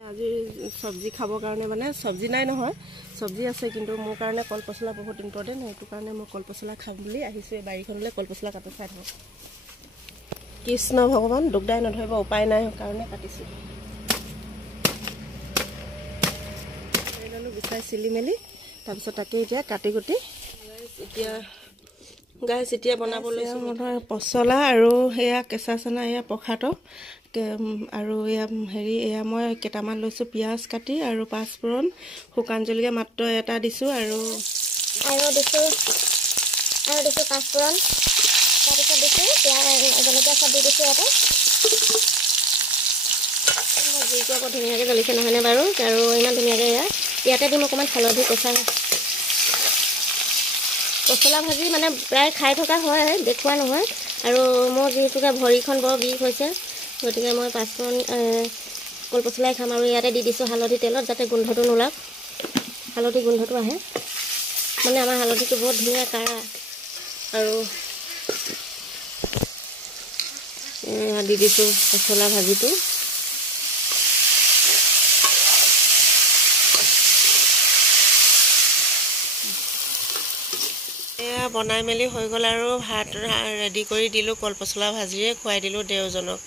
আজি সবজি খাবৰ কাৰণে মানে সবজি নাই নহয় সবজি আছে কিন্তু মোৰ কাৰণে কল পচলা বহুত ইম্পৰ্টেন্ট সেইটো কাৰণে মই কল পচলা খাম বুলি আহিছো এই বাৰীখনলৈ কল পচলা কাটি চাই থাকো কৃষ্ণ ভগৱান দুখদাই নধৰিব উপায় নাই কাৰণে কাটিছো এইডালো বিচাই চিলি মেলি তাৰপিছত তাকে এতিয়া কাটি কুটি গাইছ এতিয়া বনাব লৈছো মই পচলা আৰু এয়া কেঁচা চানা এয়া পখাটো আৰু এয়া হেৰি এয়া মই কেটামান লৈছো পিয়াজ কাটি আৰু পাঁচফোৰণ শুকান জলকীয়া মাত্ৰ এটা দিছো আৰু দিছো পাঁচফোৰণ তাৰপিছত দিছো পিয়াজ জলকীয়া সব দি দিছো ইয়াতে জুইটো আকৌ ধুনীয়াকৈ জ্বলিছে নহয়নে বাৰু আৰু ইমান ধুনীয়াকৈ ইয়াতে দিম অকণমান হালধি পচলা ভাজি মানে প্ৰায় খাই থকা হয় দেখুৱা নহয় আৰু মোৰ যিহেতুকে ভৰিখন বৰ বিষ হৈছে গতিকে মই পাঁচফোৰণ কল পচলাই খাম আৰু ইয়াতে দি দিছোঁ হালধি তেলত যাতে গোন্ধটো নোলাওক হালধি গোন্ধটো আহে মানে আমাৰ হালধিটো বহুত ধুনীয়া কাঢ়া আৰু দি দিছোঁ পচলা ভাজিটো এয়া বনাই মেলি হৈ গ'ল আৰু ভাত ৰেডি কৰি দিলোঁ কল পচলা ভাজিৰে খুৱাই দিলোঁ দেওজনক